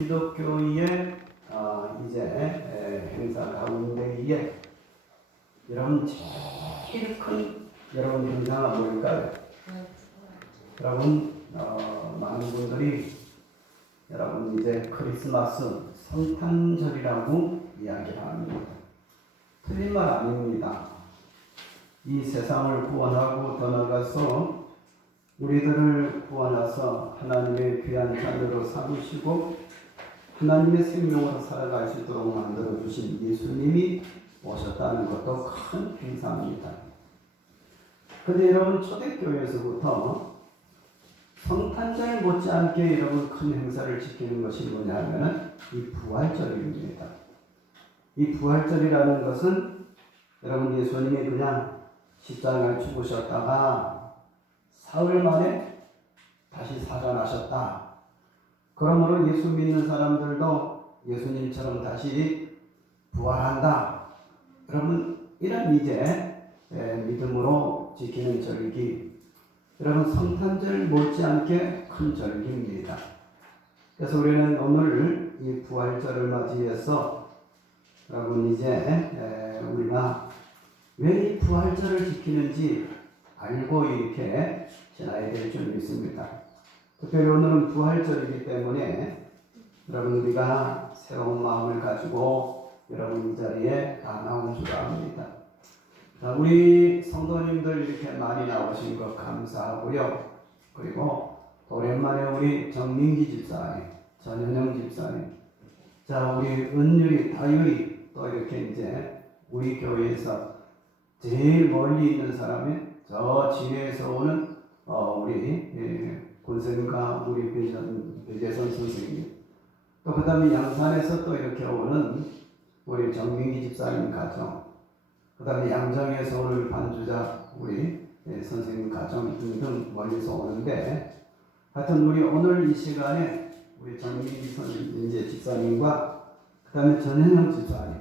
기독교의 이제 행사 가운데에 여러분 제일 큰 여러분 행사가 뭘까요? 여러분 많은 분들이 여러분 이제 크리스마스 성탄절이라고 이야기를 합니다. 틀린 말 아닙니다. 이 세상을 구원하고 더 나아가서 우리들을 구원하사 하나님의 귀한 자녀로 삼으시고 하나님의 생명으로 살아갈 수 있도록 만들어주신 예수님이 오셨다는 것도 큰 행사입니다. 그런데 여러분 초대교회에서부터 성탄절 못지않게 여러분 큰 행사를 지키는 것이 뭐냐 하면은 이 부활절입니다. 이 부활절이라는 것은 여러분 예수님이 그냥 십자가에 죽으셨다가 사흘 만에 다시 살아나셨다. 그러므로 예수 믿는 사람들도 예수님처럼 다시 부활한다. 여러분 이런 이제 믿음으로 지키는 절기. 여러분 성탄절 못지않게 큰 절기입니다. 그래서 우리는 오늘 이 부활절을 맞이해서 여러분 이제 우리가 왜 이 부활절을 지키는지 알고 이렇게 지나야 될 줄 믿습니다. 특별히 오늘은 부활절이기 때문에 여러분 우리가 새로운 마음을 가지고 여러분 이 자리에 다 나온 줄 압니다. 우리 성도님들 이렇게 많이 나오신 것 감사하고요. 그리고 오랜만에 우리 정민기 집사님, 전현영 집사님, 자 우리 은율이, 다율이 또 이렇게 이제 우리 교회에서 제일 멀리 있는 사람이 저 진해에서 오는 우리 권선과 우리 배재선 선생님, 또 그 다음에 양산에서 또 이렇게 오는 우리 정민기 집사님 가정, 그 다음에 양정에서 오는 반주자 우리 선생님 가정 등등 멀리서 오는데, 하여튼 우리 오늘 이 시간에 우리 정민기 이제 집사님과 그 다음에 전현영 집사님,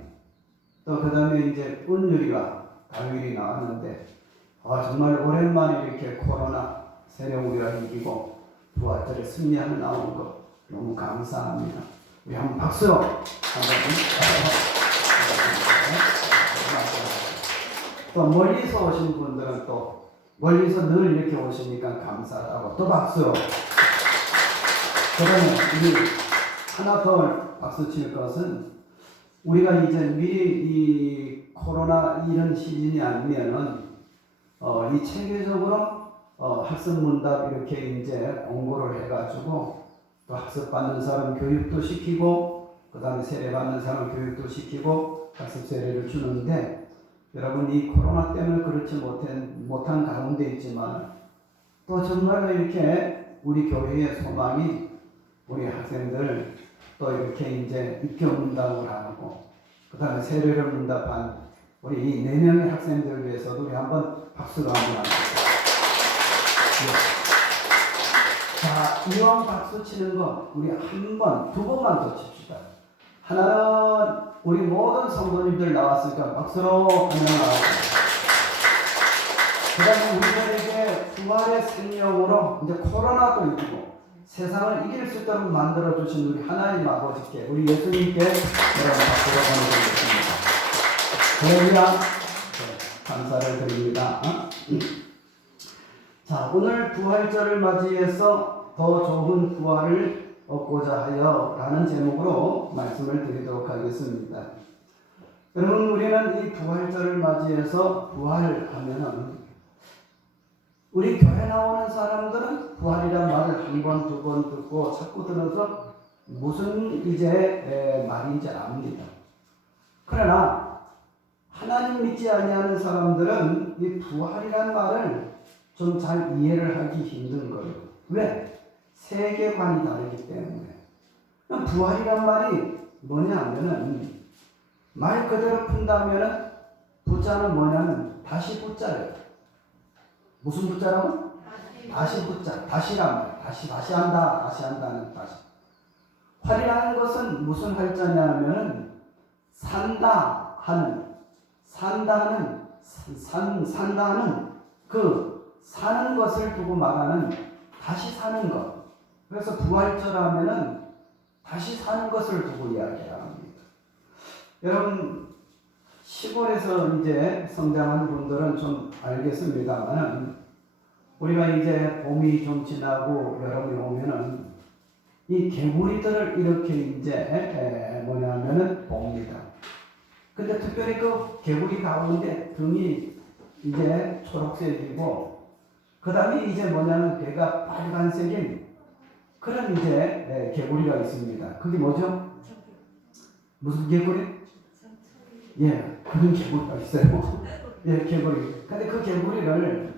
또 그 다음에 이제 은율이와 다윗이 나왔는데, 정말 오랜만에 이렇게 코로나 세력 우리가 이기고 부활절에 승리하며 나온 것 너무 감사합니다. 우리 한번 박수로 한번 또 멀리서 오신 분들은 또 멀리서 늘 이렇게 오시니까 감사하다고 또 박수로. 그러면 우리 하나 더 박수 칠 것은 우리가 이제 미리 이 코로나 이런 시즌이 아니면은 이 체계적으로 학습문답 이렇게 이제 공고를 해가지고 또 학습받는 사람 교육도 시키고 그 다음에 세례받는 사람 교육도 시키고 학습 세례를 주는데, 여러분 이 코로나 때문에 그렇지 못한 가운데 있지만 또 정말로 이렇게 우리 교회의 소망이 우리 학생들 또 이렇게 이제 입교 문답을 하고 그 다음에 세례를 문답한 우리 이 4명의 학생들을 위해서도 우리 한번 박수를 한번 합니다. 자, 이왕 박수 치는 거 우리 한 번, 2번만 더 칩시다. 하나는 우리 모든 성도님들 나왔으니까 박수로 환영하고, 그 다음에 우리들에게 부활의 생명으로 이제 코로나도 이기고 세상을 이길 수 있도록 만들어주신 우리 하나님 아버지께, 우리 예수님께 여러분 박수로 보내드리겠습니다. 그러면 감사를 드립니다. 자, 오늘 부활절을 맞이해서 더 좋은 부활을 얻고자 하여 라는 제목으로 말씀을 드리도록 하겠습니다. 여러분 우리는 이 부활절을 맞이해서 부활하면은 우리 교회 나오는 사람들은 부활이란 말을 한 번, 2번 듣고 자꾸 들어서 무슨 이제 말인지 압니다. 그러나 하나님 믿지 아니하는 사람들은 이 부활이란 말을 좀 잘 이해를 하기 힘든 거예요. 왜? 세계관이 다르기 때문에. 부활이란 말이 뭐냐 하면은 말 그대로 푼다면은 부자는 뭐냐면 다시 부자예요. 무슨 부자라고? 다시 부자. 다시란 말. 다시 한다. 다시 한다는 다시. 활이라는 것은 무슨 활자냐 하면은 산다 하는 그 사는 것을 두고 말하는 다시 사는 것. 그래서 부활절 하면은 다시 사는 것을 두고 이야기합니다. 여러분, 시골에서 이제 성장한 분들은 좀 알겠습니다만, 우리가 이제 봄이 좀 지나고 여름이 오면은 이 개구리들을 이렇게 이제 뭐냐면은 봅니다. 근데 특별히 그 개구리 가운데 등이 이제 초록색이고, 그 다음에 이제 뭐냐면 배가 빨간색인 그런 이제 개구리가 있습니다. 그게 뭐죠? 무슨 개구리? 예, 그런 개구리가 있어요. 예, 개구리. 근데 그 개구리를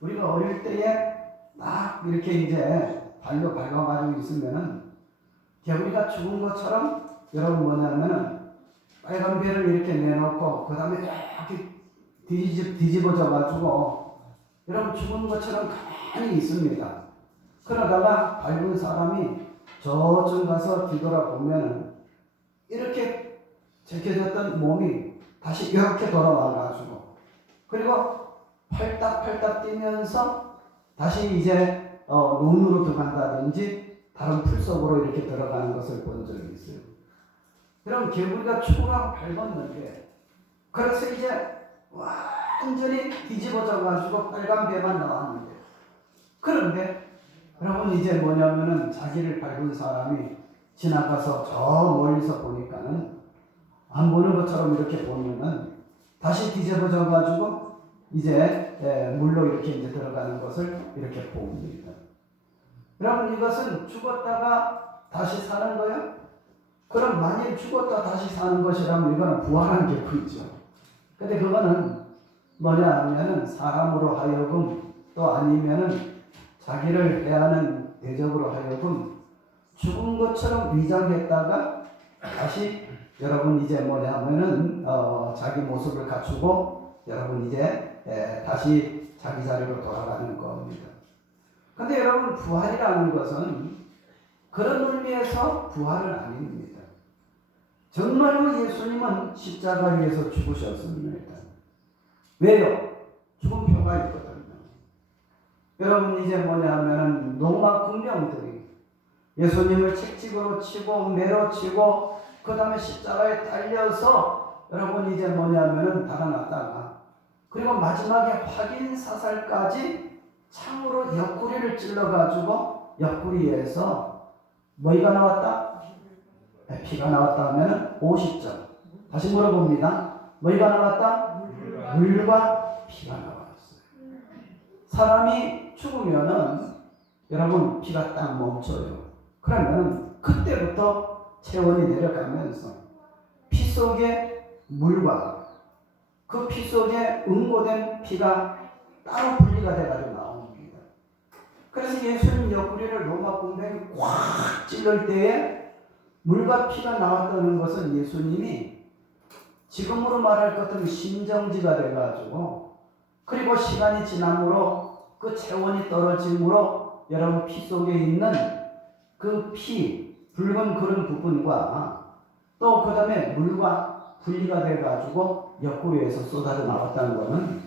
우리가 어릴 때에 딱 이렇게 이제 발로 밟아가지고 있으면은 개구리가 죽은 것처럼 여러분 뭐냐면은 빨간 배를 이렇게 내놓고 그 다음에 이렇게 뒤집어져-가지고 여러분 죽은 것처럼 가만히 있습니다. 그러다가 밟은 사람이 저쪽 가서 뒤돌아보면 이렇게 제껴졌던 몸이 다시 이렇게 돌아와가지고 그리고 팔딱팔딱 뛰면서 다시 이제 논으로 들어간다든지 다른 풀 속으로 이렇게 들어가는 것을 본 적이 있어요. 그럼 개구리가 초라하고 밟았는데 그래서 이제 완전히 뒤집어져가지고 빨간 배만 나왔는데 그런데 여러분 이제 뭐냐면은 자기를 밟은 사람이 지나가서 저 멀리서 보니까는 안 보는 것처럼 이렇게 보면은 다시 뒤집어져가지고 이제 물로 이렇게 이제 들어가는 것을 이렇게 봅니다. 여러분 이것은 죽었다가 다시 사는 거예요? 그럼 만일 죽었다 다시 사는 것이라면 이거는 부활한 개구리죠. 근데 그거는 뭐냐 하면은 사람으로 하여금 또 아니면은 자기를 해하는 대적으로 하여금 죽은 것처럼 위장했다가 다시 여러분 이제 뭐냐면은 자기 모습을 갖추고 여러분 이제 다시 자기 자리로 돌아가는 겁니다. 근데 여러분 부활이라는 것은 그런 의미에서 부활은 아닙니다. 정말로 예수님은 십자가 위에서 죽으셨습니다. 왜요? 죽음표가 있거든요. 여러분 이제 뭐냐면은 로마 군병들이 예수님을 채찍으로 치고 매로 치고 그 다음에 십자가에 달려서 여러분 이제 뭐냐면은 달아났다가 그리고 마지막에 확인 사살까지 창으로 옆구리를 찔러가지고 옆구리에서 뭐가 나왔다? 피가 나왔다 하면은 50점. 다시 물어봅니다. 뭐가 나왔다? 물과 피가 나왔어요. 사람이 죽으면은 여러분 피가 딱 멈춰요. 그러면 그때부터 체온이 내려가면서 피 속에 물과 그 피 속에 응고된 피가 따로 분리가 돼가지고 나옵니다. 그래서 예수님 옆구리를 로마 군병이 꽉 찔릴 때에 물과 피가 나왔다는 것은 예수님이 지금으로 말할 것 같으면 심정지가 돼가지고 그리고 시간이 지남으로 그 체온이 떨어짐으로 여러분 피 속에 있는 그 피, 붉은 그런 부분과 또 그 다음에 물과 분리가 돼가지고 옆구리에서 쏟아져 나왔다는 것은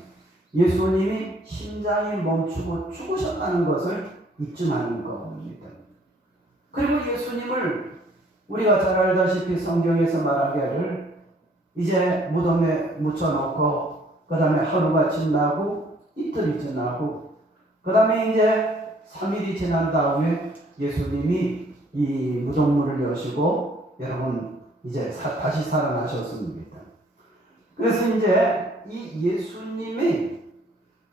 예수님이 심장이 멈추고 죽으셨다는 것을 입증하는 겁니다. 그리고 예수님을 우리가 잘 알다시피 성경에서 말하기를 이제 무덤에 묻혀놓고 그 다음에 하루가 지나고 이틀이 지나고 그 다음에 이제 3일이 지난 다음에 예수님이 이 무덤문을 여시고 여러분 이제 다시 살아나셨습니다. 그래서 이제 이 예수님이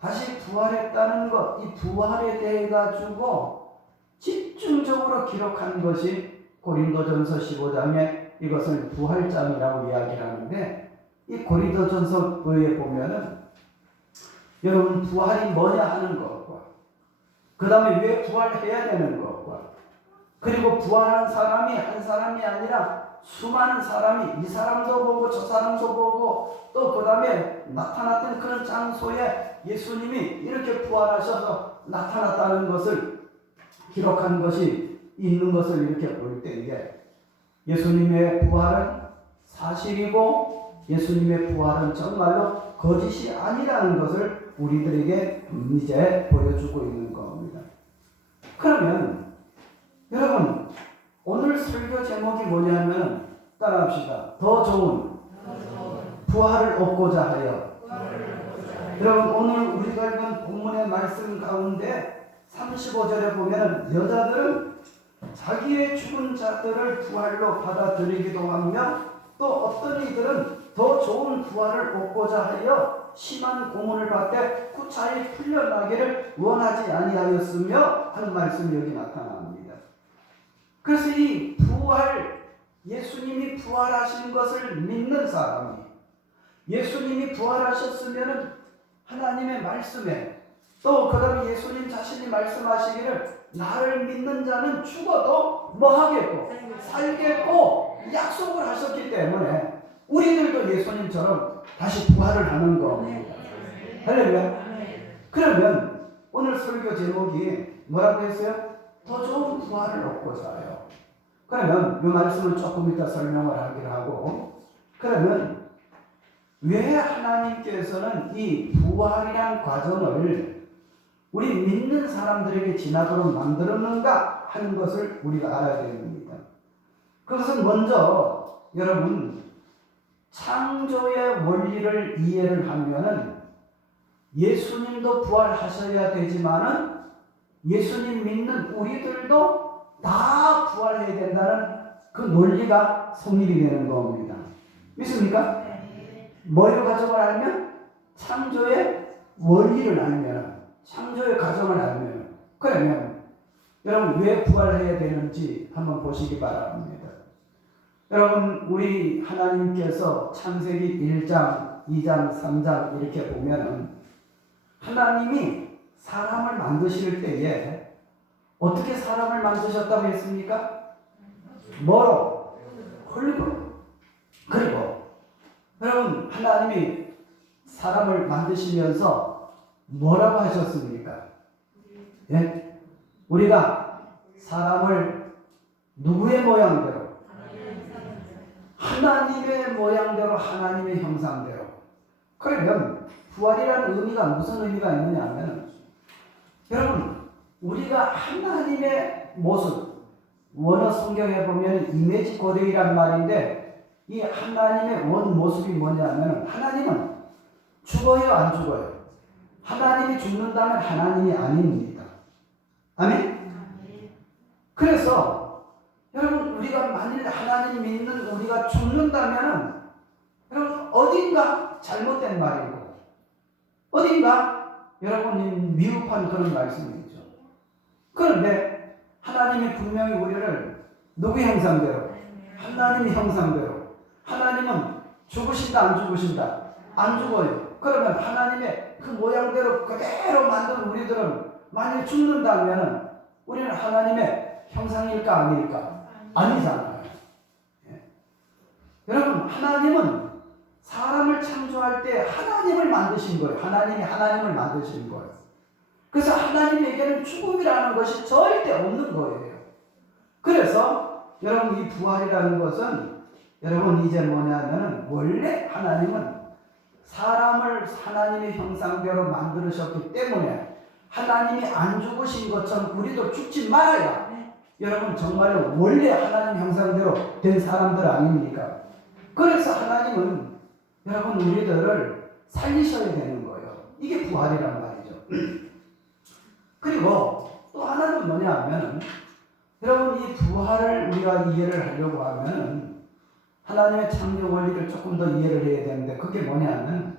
다시 부활했다는 것, 이 부활에 대해 가지고 집중적으로 기록한 것이 고린도전서 15장에 이것을 부활장이라고 이야기를 하는데 이 고린도전서에 보면은 여러분 부활이 뭐냐 하는 것과 그 다음에 왜 부활해야 되는 것과 그리고 부활한 사람이 한 사람이 아니라 수많은 사람이 이 사람도 보고 저 사람도 보고 또 그 다음에 나타났던 그런 장소에 예수님이 이렇게 부활하셔서 나타났다는 것을 기록한 것이 있는 것을 이렇게 볼 때에 예수님의 부활은 사실이고 예수님의 부활은 정말로 거짓이 아니라는 것을 우리들에게 이제 보여주고 있는 겁니다. 그러면 여러분 오늘 설교 제목이 뭐냐면 따라합시다. 더 좋은 부활을 얻고자 하여. 여러분 오늘 우리가 읽은 본문의 말씀 가운데 35절에 보면 여자들은 자기의 죽은 자들을 부활로 받아들이기도 하며 또 어떤 이들은 더 좋은 부활을 얻고자 하여 심한 고문을 받되 구차히 풀려나기를 원하지 아니하였으며 하는 말씀이 여기 나타납니다. 그래서 이 부활, 예수님이 부활하신 것을 믿는 사람이, 예수님이 부활하셨으면 하나님의 말씀에 또 그 다음에 예수님 자신이 말씀하시기를 나를 믿는 자는 죽어도 뭐 하겠고 살겠고 약속을 하셨기 때문에 우리들도 예수님처럼 다시 부활을 하는 겁니다. 할렐루야. 그러면 오늘 설교 제목이 뭐라고 했어요? 더 좋은 부활을 얻고자 해요. 그러면 이 말씀을 조금 이따 설명을 하기로 하고, 그러면 왜 하나님께서는 이 부활이란 과정을 우리 믿는 사람들에게 지나도록 만들었는가 하는 것을 우리가 알아야 됩니다. 그것은 먼저 여러분 창조의 원리를 이해를 하면은 예수님도 부활하셔야 되지만은 예수님 믿는 우리들도 다 부활해야 된다는 그 논리가 성립이 되는 겁니다. 믿습니까? 뭐를 가정을 알면? 창조의 원리를 알면, 창조의 과정을 알면, 그러면 여러분 왜 부활해야 되는지 한번 보시기 바랍니다. 여러분 우리 하나님께서 창세기 1장, 2장, 3장 이렇게 보면은 하나님이 사람을 만드실 때에 어떻게 사람을 만드셨다고 했습니까? 뭐로? 흙으로. 그리고 여러분 하나님이 사람을 만드시면서 뭐라고 하셨습니까? 예? 우리가 사람을 누구의 모양대로? 하나님의 모양대로, 하나님의 형상대로. 그러면 부활이라는 의미가 무슨 의미가 있느냐 하면 여러분 우리가 하나님의 모습, 원어 성경에 보면 이미지 고대이란 말인데 이 하나님의 원 모습이 뭐냐면 하나님은 죽어요 안 죽어요? 하나님이 죽는다면 하나님이 아닙니다. 아멘? 그래서 여러분 우리가 만일 하나님 믿는 우리가 죽는다면 여러분 어딘가 잘못된 말이고 어딘가 여러분이 미흡한 그런 말씀이죠. 그런데 하나님이 분명히 우리를 누구 형상대로? 하나님의 형상대로. 하나님은 죽으신다 안 죽으신다? 안 죽어요. 그러면 하나님의 그 모양대로 그대로 만든 우리들은 만일 죽는다면 우리는 하나님의 형상일까 아닐까? 아니잖아요. 예. 여러분 하나님은 사람을 창조할 때 하나님을 만드신 거예요. 하나님이 하나님을 만드신 거예요. 그래서 하나님에게는 죽음이라는 것이 절대 없는 거예요. 그래서 여러분 이 부활이라는 것은 여러분 이제 뭐냐면 원래 하나님은 사람을 하나님의 형상대로 만드셨기 때문에 하나님이 안 죽으신 것처럼 우리도 죽지 말아야 여러분 정말로 원래 하나님 형상대로 된 사람들 아닙니까? 그래서 하나님은 여러분 우리들을 살리셔야 되는 거예요. 이게 부활이란 말이죠. 그리고 또 하나는 뭐냐 하면 여러분 이 부활을 우리가 이해를 하려고 하면 하나님의 창조 원리를 조금 더 이해를 해야 되는데 그게 뭐냐 하면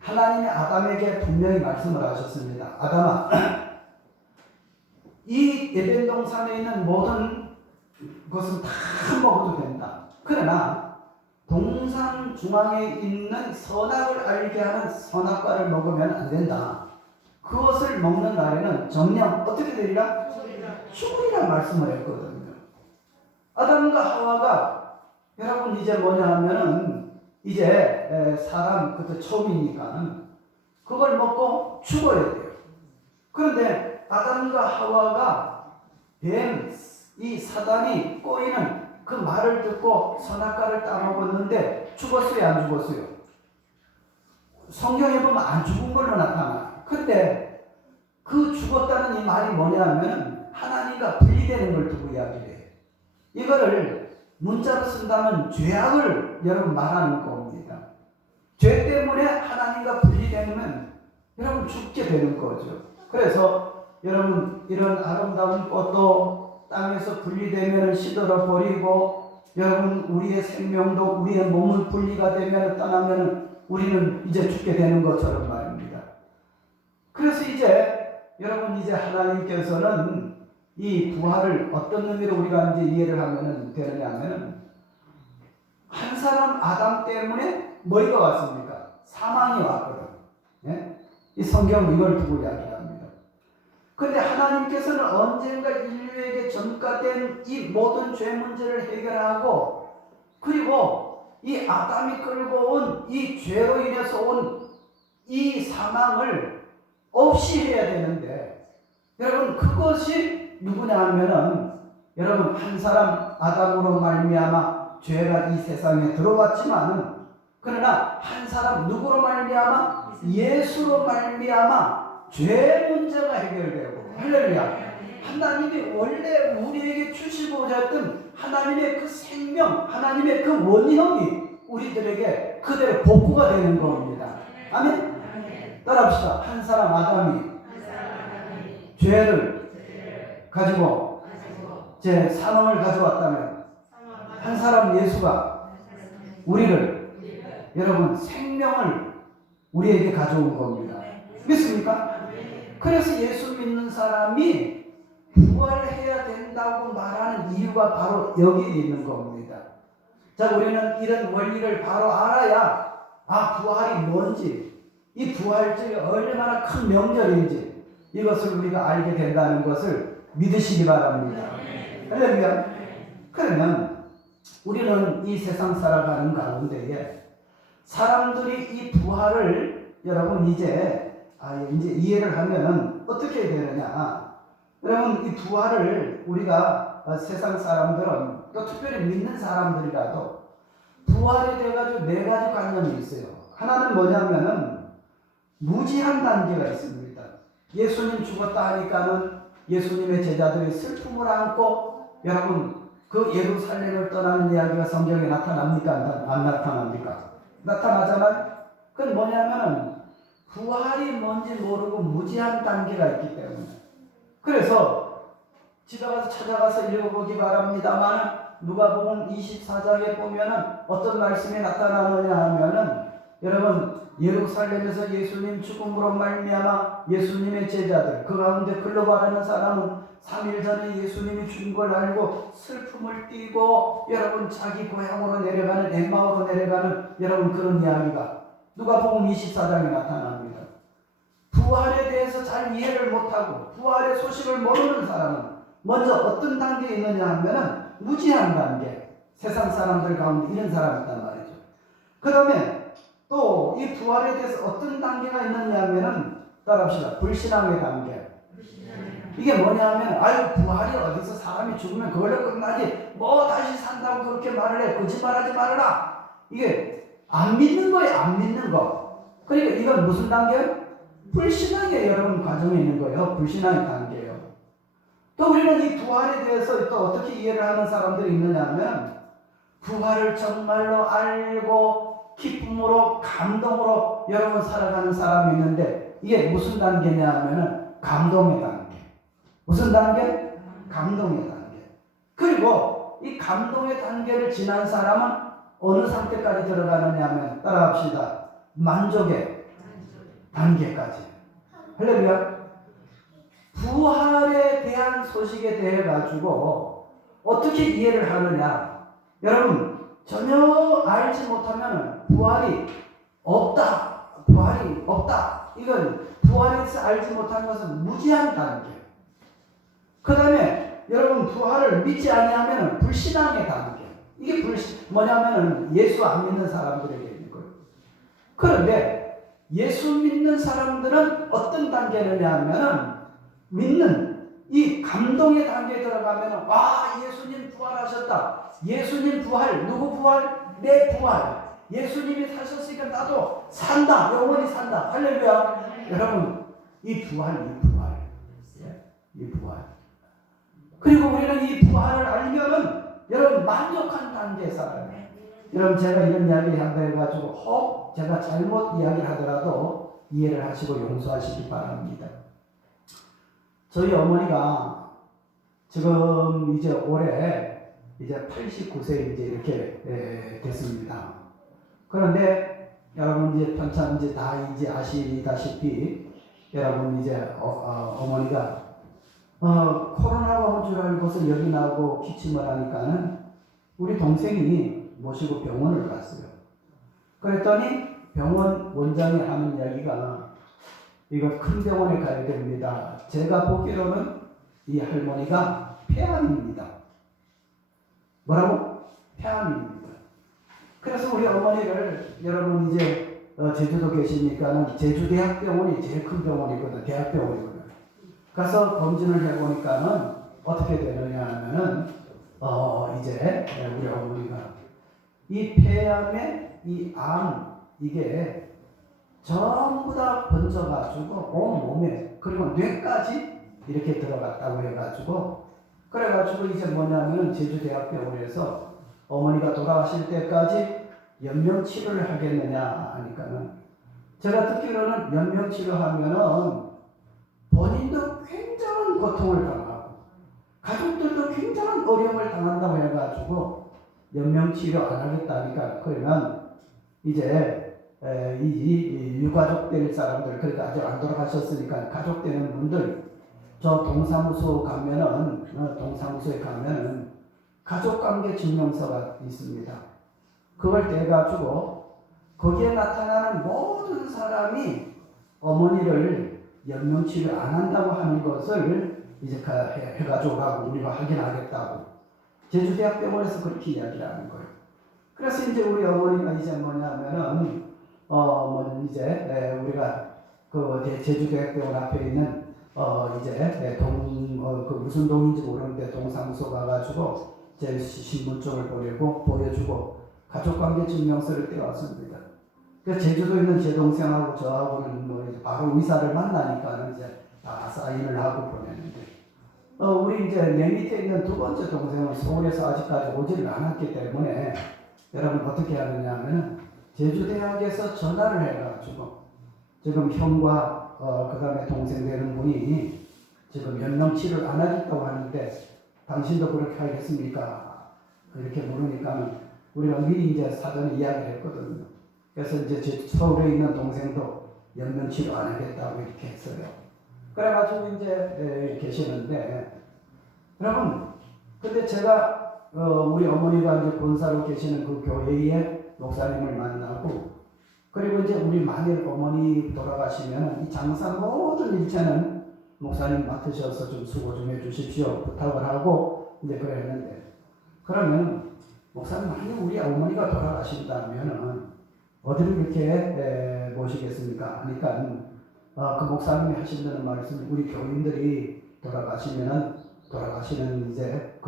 하나님이 아담에게 분명히 말씀을 하셨습니다. 아담아 이 에덴 동산에 있는 모든 것은 다 먹어도 된다. 그러나 동산 중앙에 있는 선악을 알게 하는 선악과를 먹으면 안 된다. 그것을 먹는 날에는 정녕 어떻게 되리라? 죽으리라 말씀을 했거든요. 아담과 하와가 여러분 이제 뭐냐 하면은 이제 사람 그때 처음이니까 그걸 먹고 죽어야 돼요. 그런데 아담과 하와가 뱀, 이 사단이 꼬이는 그 말을 듣고 선악과를 따먹었는데 죽었어요 안 죽었어요? 성경에 보면 안 죽은 걸로 나타나요. 근데 그 죽었다는 이 말이 뭐냐면 하나님과 분리되는 걸 두고 이야기를 해요. 이거를 문자로 쓴다면 죄악을 여러분 말하는 겁니다. 죄 때문에 하나님과 분리되면 여러분 죽게 되는 거죠. 그래서 여러분 이런 아름다운 꽃도 땅에서 분리되면 시들어 버리고, 여러분 우리의 생명도 우리의 몸은 분리가 되면 떠나면 우리는 이제 죽게 되는 것처럼 말입니다. 그래서 이제 여러분 이제 하나님께서는 이 부활을 어떤 의미로 우리가 이제 이해를 하면 되느냐 하면은, 한 사람 아담 때문에 뭐가 왔습니까? 사망이 왔거든. 예? 이 성경은 이걸 두고 이야기합니다. 그런데 하나님께서는 언젠가 인류에게 전가된 이 모든 죄 문제를 해결하고, 그리고 이 아담이 끌고 온 이 죄로 인해서 온 이 사망을 없이 해야 되는데, 여러분 그것이 누구냐 하면은, 여러분 한 사람 아담으로 말미암아 죄가 이 세상에 들어왔지만은, 그러나 한 사람 누구로 말미암아? 예수로 말미암아 죄 문제가 해결되고, 할렐루야. 하나님이 원래 우리에게 주시고자 했던 하나님의 그 생명, 하나님의 그 원형이 우리들에게 그대로 복구가 되는 겁니다. 아멘. 따라합시다. 한 사람 아담이 죄를 가지고 제 사망을 가져왔다면, 한 사람 예수가 우리를, 여러분 생명을 우리에게 가져온 겁니다. 믿습니까? 그래서 예수 믿는 사람이 부활해야 된다고 말하는 이유가 바로 여기에 있는 겁니다. 자, 우리는 이런 원리를 바로 알아야 부활이 뭔지, 이 부활절이 얼마나 큰 명절인지 이것을 우리가 알게 된다는 것을 믿으시기 바랍니다. 할렐루야. 그러면 우리는 이 세상 살아가는 가운데에 사람들이 이 부활을 여러분 이제 이해를 하면은 어떻게 되느냐. 여러분 이 부활을 우리가 세상 사람들은, 또 특별히 믿는 사람들이라도 부활에 대해가지고 네 가지 관념이 있어요. 하나는 뭐냐면은 무지한 단계가 있습니다. 예수님 죽었다 하니까는 예수님의 제자들이 슬픔을 안고, 여러분 그 예루살렘을 떠나는 이야기가 성경에 나타납니까? 안 나타납니까? 나타나잖아요. 그건 뭐냐면은 부활이 뭔지 모르고 무지한 단계가 있기 때문에. 그래서 지도가서 찾아가서 읽어보기 바랍니다만, 누가복음 24장에 보면은 어떤 말씀이 나타나느냐 하면은, 여러분 예루살렘에서 예수님 죽음으로 말미암아 예수님의 제자들, 그 가운데 글로바라는 사람은 3일 전에 예수님이 죽은 걸 알고 슬픔을 띠고, 여러분 자기 고향으로 내려가는, 엠마오로 내려가는 여러분 그런 이야기가 누가복음 24장에 나타납니다. 부활에 대해서 잘 이해를 못하고 부활의 소식을 모르는 사람은 먼저 어떤 단계에 있느냐 하면은 무지한 단계, 세상 사람들 가운데 이런 사람이 있단 말이죠. 그 다음에 또 이 부활에 대해서 어떤 단계가 있느냐 하면은, 따라합시다. 불신앙의 단계. 이게 뭐냐 하면, 부활이 어디서 사람이 죽으면 그걸로 끝나지, 뭐 다시 산다고 그렇게 말을 해, 거짓말하지 말아라. 이게 안 믿는 거예요. 안 믿는 거. 그러니까 이건 무슨 단계예요? 불신앙의 여러분 과정에 있는 거예요. 불신앙의 단계예요. 또 우리는 이 부활에 대해서 또 어떻게 이해를 하는 사람들이 있느냐 하면, 부활을 정말로 알고 기쁨으로 감동으로 여러분 살아가는 사람이 있는데, 이게 무슨 단계냐 하면은 감동의 단계. 무슨 단계? 감동의 단계. 그리고 이 감동의 단계를 지난 사람은 어느 상태까지 들어가느냐 하면, 따라합시다. 만족의 단계까지. 할렐루야. 부활에 대한 소식에 대해 가지고 어떻게 이해를 하느냐. 여러분 전혀 알지 못하면 부활이 없다. 부활이 없다. 이건 부활에서 알지 못하는 것은 무지한 단계. 그 다음에 여러분 부활을 믿지 아니하면 불신앙의 단계. 이게 뭐냐면은 예수 안 믿는 사람들에게 있는 거예요. 그런데 예수 믿는 사람들은 어떤 단계느냐 하면은, 믿는 이 감동의 단계에 들어가면은, 예수님 부활하셨다. 예수님 부활, 누구 부활? 내 부활. 예수님이 사셨으니까 나도 산다. 영원히 산다. 할렐루야. 여러분 이 부활. 이 부활. 그리고 우리는 이 부활을 알면은 여러분 만족한 단계에 살아요. 여러분 제가 이런 이야기 한다 해가지고 혹 제가 잘못 이야기하더라도 이해를 하시고 용서하시기 바랍니다. 저희 어머니가 지금 이제 올해 이제 89세 이제 이렇게 됐습니다. 그런데 여러분 이제 편차 이제 다 이제 아시다시피 여러분 이제 어머니가 코로나가 온 줄 알고서 열이 나고 기침을 하니까는 우리 동생이 모시고 병원을 갔어요. 그랬더니 병원 원장이 하는 이야기가 이거 큰 병원에 가야 됩니다. 제가 보기로는 이 할머니가 폐암입니다. 뭐라고? 폐암입니다. 그래서 우리 어머니를 여러분 이제 제주도 계시니까는 제주대학병원이 제일 큰 병원이거든. 대학병원이거든. 가서 검진을 해보니까는 어떻게 되느냐 하면은 이제 우리 어머니가 이 폐암의 이 암 이게 전부 다 번져가지고 온 몸에 그리고 뇌까지 이렇게 들어갔다고 해가지고 그래가지고 이제 뭐냐면은 제주대학병원에서 어머니가 돌아가실 때까지 연명치료를 하겠느냐 하니까는 제가 듣기로는 연명치료하면은 본인도 굉장한 고통을 당하고 가족들도 굉장한 어려움을 당한다고 해가지고 연명치료 안 하겠다니까 그러면 이제 이 유가족 될 사람들 그러니까 아직 안 돌아가셨으니까 가족 되는 분들 저 동사무소에 가면은 가족관계 증명서가 있습니다. 그걸 떼가지고 거기에 나타나는 모든 사람이 어머니를 연명치료 안 한다고 하는 것을 이제 해가지고 가고 우리가 확인하겠다고 제주대학병원에서 그렇게 이야기를 하는 거예요. 그래서 이제 우리 어머니가 이제 뭐냐면은 이제 우리가 그 제주대학병원 앞에 있는 이제 그 무슨 동인지 모르는데 동사무소 가가지고 제 신분증을 보여주고 가족관계 증명서를 떼왔습니다. 그 제주도에 있는 제 동생하고 저하고는 뭐 이제 바로 의사를 만나니까는 이제 다 사인을 하고 보냈는데 우리 이제 내 밑에 있는 두 번째 동생은 서울에서 아직까지 오지를 않았기 때문에 여러분 어떻게 하느냐면은 제주대학에서 전화를 해가지고 지금 형과 그 다음에 동생 되는 분이 지금 연명치료를 안 하겠다고 하는데 당신도 그렇게 하겠습니까? 이렇게 물으니까 우리가 미리 이제 사전에 이야기를 했거든요. 그래서 이제 서울에 있는 동생도 연명치료 안 하겠다고 이렇게 했어요. 그래가지고 이제 계시는데 여러분 근데 제가 우리 어머니가 이제 본사로 계시는 그 교회의 목사님을 만나고 그리고 이제 우리 만일 어머니 돌아가시면 이 장사 모든 일체는 목사님 맡으셔서 좀 수고 좀 해주십시오 부탁을 하고 이제 그랬는데 그러면 목사님 만약 우리 어머니가 돌아가신다면은 어디를 이렇게 모시겠습니까? 하니까 그 목사님이 하신다는 말씀 우리 교인들이 돌아가시는 이제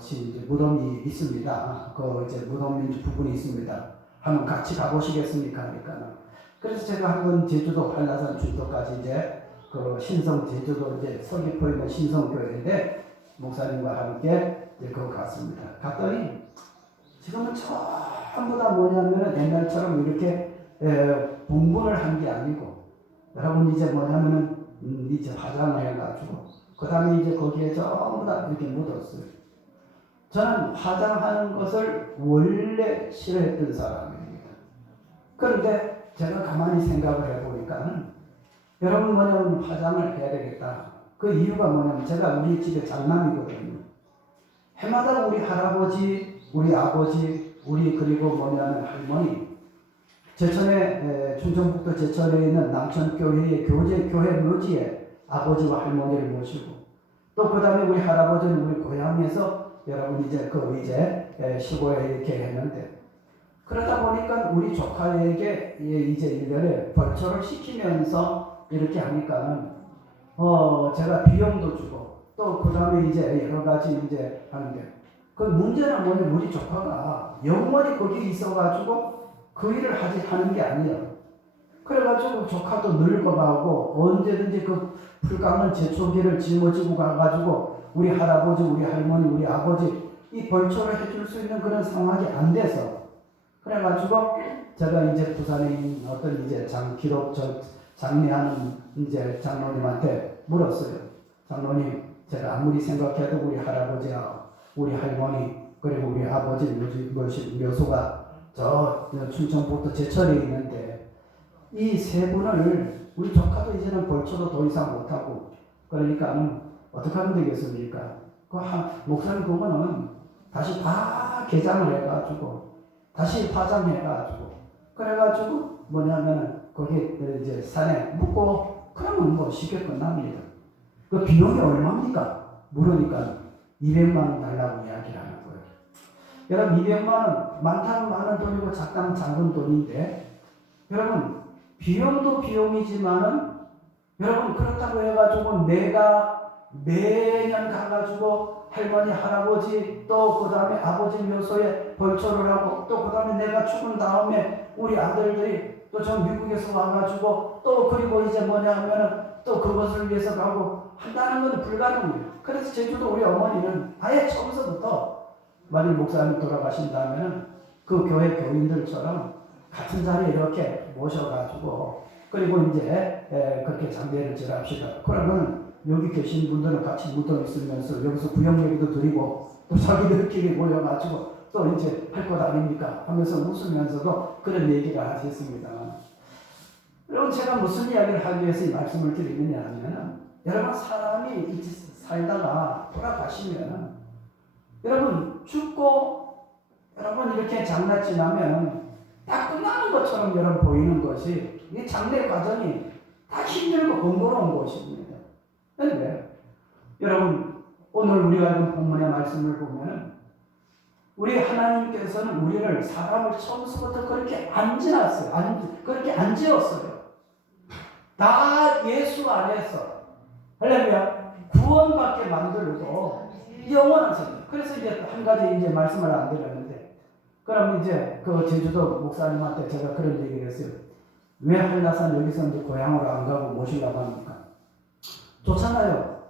이제 무덤이 있습니다. 그 이제 무덤 부분이 있습니다. 한번 같이 가보시겠습니까? 하니까 그래서 제가 한번 제주도 한라산 주도까지 이제 그 신성 제주도 이제 서귀포에 있는 신성교회인데 목사님과 함께 이제 거기 갔습니다. 갔더니 지금은 전부 다 뭐냐면은 옛날처럼 이렇게 분분을 한 게 아니고 여러분 이제 뭐냐면은 이제 화장을 해가지고 그 다음에 이제 거기에 전부 다 이렇게 묻었어요. 저는 화장하는 것을 원래 싫어했던 사람입니다. 그런데 제가 가만히 생각을 해보니까는 여러분 뭐냐면 화장을 해야 되겠다. 그 이유가 뭐냐면 제가 우리 집에 장남이거든요. 해마다 우리 할아버지, 우리 아버지, 우리 그리고 뭐냐면 할머니 제천에 충청북도 제천에 있는 남천교회의 교회 묘지에 아버지와 할머니를 모시고 또 그 다음에 우리 할아버지는 우리 고향에서 여러분 이제 시골에 이렇게 했는데 그러다 보니까 우리 조카에게 이제 1년에 벌초를 시키면서 이렇게 하니까는 제가 비용도 주고 또 그 다음에 이제 여러 가지 이제 하는데 그 문제는 뭐냐면 우리 조카가 영원히 거기 있어가지고 그 일을 하는 게 아니에요. 그래가지고 조카도 늙어가고 언제든지 그 풀 깎는 제초기를 짊어지고 가가지고 우리 할아버지, 우리 할머니, 우리 아버지 이 벌초를 해줄 수 있는 그런 상황이 안 돼서 그래가지고 제가 이제 부산에 있는 어떤 이제 기록 장례하는 이제 장로님한테 물었어요. 장로님, 제가 아무리 생각해도 우리 할아버지와 우리 할머니 그리고 우리 아버지 묘소가 저 충청북도 제철에 있는데 이 세 분을 우리 조카도 이제는 벌초도 더 이상 못하고 그러니까 어떻게 하면 되겠습니까? 목사님 그거는 다시 다 개장을 해가지고 다시 파장해가지고 그래가지고 뭐냐면은 거기 이제 산에 묻고 그러면 뭐 쉽게 끝납니다. 그 비용이 얼마입니까? 물으니까 200만 원 달라고 이야기를 하는 거예요. 여러분 200만 원 많다면 많은 돈이고 작다면 작은 돈인데 여러분 비용도 비용이지만은 여러분 그렇다고 해가지고 내가 매년 가가지고 할머니 할아버지 또 그 다음에 아버지 묘소에 벌초를 하고 또 그 다음에 내가 죽은 다음에 우리 아들들이 또 저 미국에서 와가지고 또 그리고 이제 뭐냐 하면은 또 그것을 위해서 가고 한다는 건 불가능해요. 그래서 제주도 우리 어머니는 아예 처음서부터 만일 목사님 돌아가신다면은 그 교회 교인들처럼 같은 자리에 이렇게 모셔가지고 그리고 이제 그렇게 장례를 지납시다. 그러면 여기 계신 분들은 같이 묻어 있으면서 여기서 구역 얘기도 드리고 또 자기들끼리 모여가지고 또 이제 할 것 아닙니까? 하면서 웃으면서도 그런 얘기를 하셨습니다. 여러분 제가 무슨 이야기를 하기 위해서 이 말씀을 드리느냐 하면 여러분 사람이 살다가 돌아가시면 여러분 죽고 여러분 이렇게 장례 지나면 다 끝나는 것처럼 여러분 보이는 것이 이 장례 과정이 다 힘들고 번거로운 것입니다. 그런데 여러분 오늘 우리가 읽은 본문의 말씀을 보면 우리 하나님께서는 우리를 사람을 처음부터 그렇게 안 지났어요. 그렇게 안 지었어요. 다 예수 안에서 할렐루야 구원받게 만들고 영원한 생명. 그래서 이제 한 가지 이제 말씀을 안 드렸는데 그럼 이제 그 제주도 목사님한테 제가 그런 얘기를 했어요. 왜 한라산 여기서 이제 고향으로 안 가고 모시려고 합니까? 좋잖아요.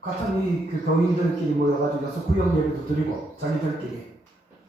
같은 그 교인들끼리 모여가지고 여기서 구역 예배도 드리고 자기들끼리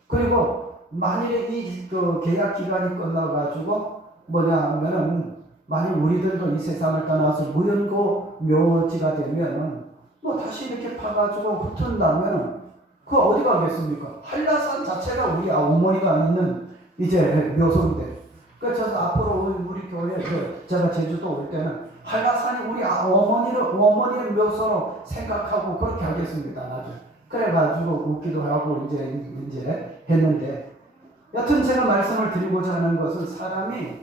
그리고 만일에 그 계약 기간이 끝나가지고 뭐냐 하면은 만일 우리들도 이 세상을 떠나서 무연고 묘지가 되면은 뭐 다시 이렇게 파가지고 붙은다면은 그 어디 가겠습니까? 한라산 자체가 우리 어머니가 있는 이제 묘소인데 그래서 앞으로 우리 교회 제가 제주도 올 때는 한라산이 우리 어머니의 묘소로 생각하고 그렇게 하겠습니다. 나중에. 그래가지고 웃기도 하고 이제 했는데 여튼 제가 말씀을 드리고자 하는 것은 사람이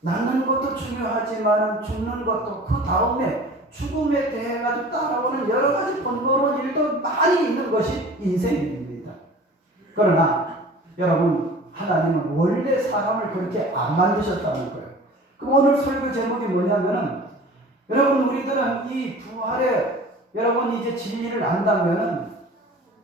낳는 것도 중요하지만 죽는 것도 그 다음에 죽음에 대해 가지고 따라오는 여러 가지 번거로운 일도 많이 있는 것이 인생입니다. 그러나 여러분 하나님은 원래 사람을 그렇게 안 만드셨다는 거예요. 그럼 오늘 설교 제목이 뭐냐면은 여러분 우리들은 이 부활에 여러분 이제 진리를 안다면은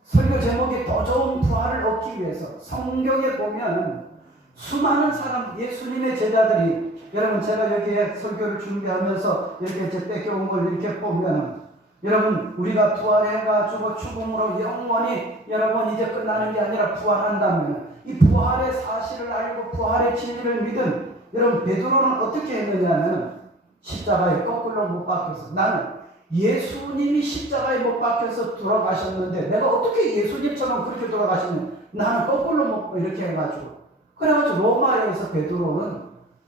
설교 제목이 더 좋은 부활을 얻기 위해서 성경에 보면 수많은 사람 예수님의 제자들이 여러분 제가 여기에 설교를 준비하면서 이렇게 이제 뺏겨온 걸 이렇게 보면 여러분 우리가 부활해가지고 죽음으로 영원히 여러분 이제 끝나는 게 아니라 부활한다면 이 부활의 사실을 알고 부활의 진리를 믿은 여러분 베드로는 어떻게 했느냐면 십자가에 거꾸로 못 박혀서 나는 예수님이 십자가에 못 박혀서 돌아가셨는데 내가 어떻게 예수님처럼 그렇게 돌아가시는 나는 거꾸로 못 이렇게 해가지고 그래가지고 로마에서 베드로는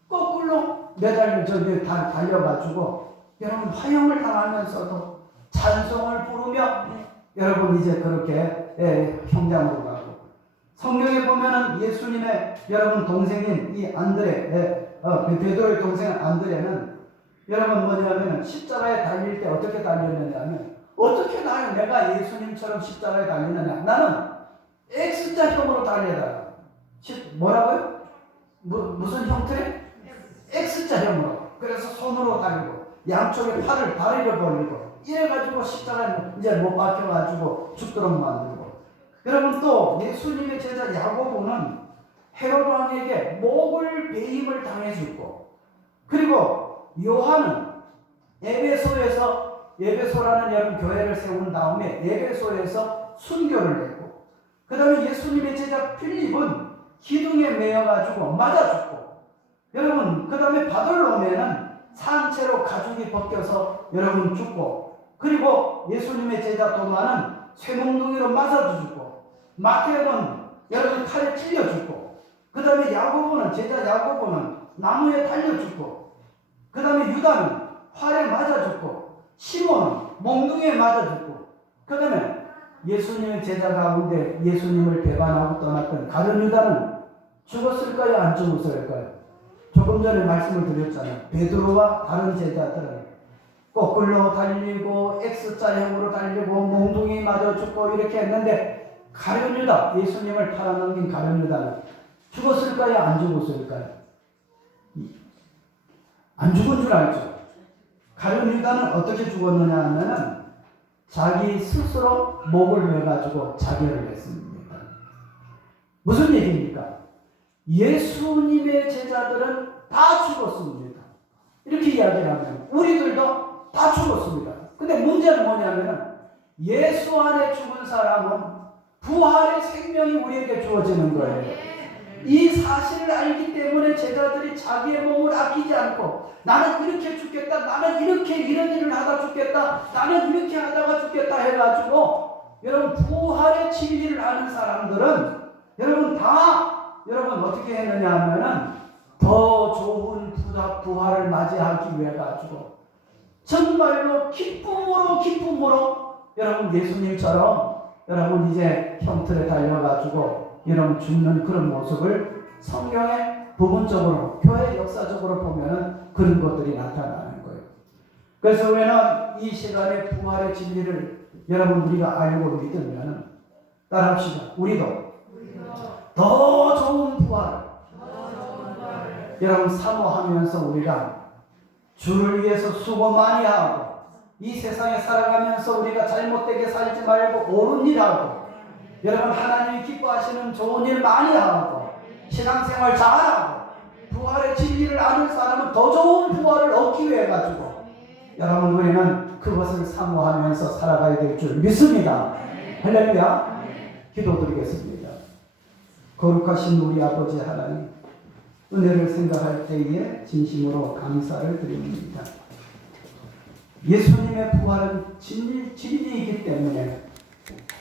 거꾸로 매달려 저기 달려가지고 여러분 화형을 당하면서도 찬송을 부르며 여러분 이제 그렇게 형장으로 가고 성경에 보면은 예수님의 여러분 동생인 이 안드레 베드로의 동생 안드레는 여러분 뭐냐면 십자가에 달릴 때 어떻게 달렸느냐면 어떻게 내가 예수님처럼 십자가에 달리느냐 나는 X자형으로 달려라 뭐라고요? 무슨 형태? X자형으로 그래서 손으로 달리고 양쪽에 다리를 벌리고 이래가지고 십자가에 이제 못 박혀가지고 죽도록 만들고 여러분 또 예수님의 제자 야고보는 헤로드 왕에게 목을 베임을 당해 죽고 그리고 요한은 에베소라는 여러분 교회를 세운 다음에 에베소에서 순교를 했고 그 다음에 예수님의 제자 필립은 기둥에 매여가지고 맞아 죽고, 여러분 그 다음에 바돌로메는 산채로 가죽이 벗겨서 여러분 죽고, 그리고 예수님의 제자 도마는 쇠몽둥이로 맞아도 죽고, 마태는 여러분 칼에 찔려 죽고, 그 다음에 야고보는 제자 야고보는 나무에 달려 죽고, 그 다음에 유다는 활에 맞아 죽고, 시몬은 몽둥이에 맞아 죽고, 그 다음에 예수님의 제자 가운데 예수님을 배반하고 떠났던 가룟 유다는 죽었을까요? 안 죽었을까요? 조금 전에 말씀을 드렸잖아요. 베드로와 다른 제자들은 거꾸로 달리고 X자형으로 달리고 몽둥이 맞아 죽고 이렇게 했는데, 가룟 유다, 예수님을 팔아넘긴 가룟 유다는 죽었을까요? 안 죽었을까요? 안 죽은 줄 알죠. 가룟 유다는 어떻게 죽었느냐 하면은 자기 스스로 목을 매가지고 자결을 했습니다. 무슨 얘기입니까? 예수님의 제자들은 다 죽었습니다. 이렇게 이야기를 하면 우리들도 다 죽었습니다. 근데 문제는 뭐냐면은 예수 안에 죽은 사람은 부활의 생명이 우리에게 주어지는 거예요. 이 사실을 알기 때문에 제자들이 자기의 몸을 아끼지 않고, 나는 이렇게 죽겠다, 나는 이렇게 이런 일을 하다 죽겠다, 나는 이렇게 하다가 죽겠다 해가지고, 여러분 부활의 진리를 아는 사람들은 여러분 다 여러분 어떻게 했느냐 하면은 더 좋은 부활을 맞이하기 위해 가지고 정말로 기쁨으로 여러분 예수님처럼 여러분 이제 형틀에 달려가지고 여러분 죽는 그런 모습을 성경에 부분적으로 교회 역사적으로 보면은 그런 것들이 나타나는 거예요. 그래서 우리는 이 시간에 부활의 진리를 여러분 우리가 알고 믿으면 따라합시다. 우리도 더 좋은 부활을 여러분 사모하면서 우리가 주를 위해서 수고 많이 하고, 이 세상에 살아가면서 우리가 잘못되게 살지 말고 옳은 일 하고, 여러분 하나님이 기뻐하시는 좋은 일 많이 하고, 신앙생활 잘하고, 부활의 진리를 아는 사람은 더 좋은 부활을 얻기 위해 가지고 여러분 우리는 그것을 사모하면서 살아가야 될 줄 믿습니다. 할렐루야. 기도드리겠습니다. 거룩하신 우리 아버지 하나님, 은혜를 생각할 때에 진심으로 감사를 드립니다. 예수님의 부활은 진리이기 때문에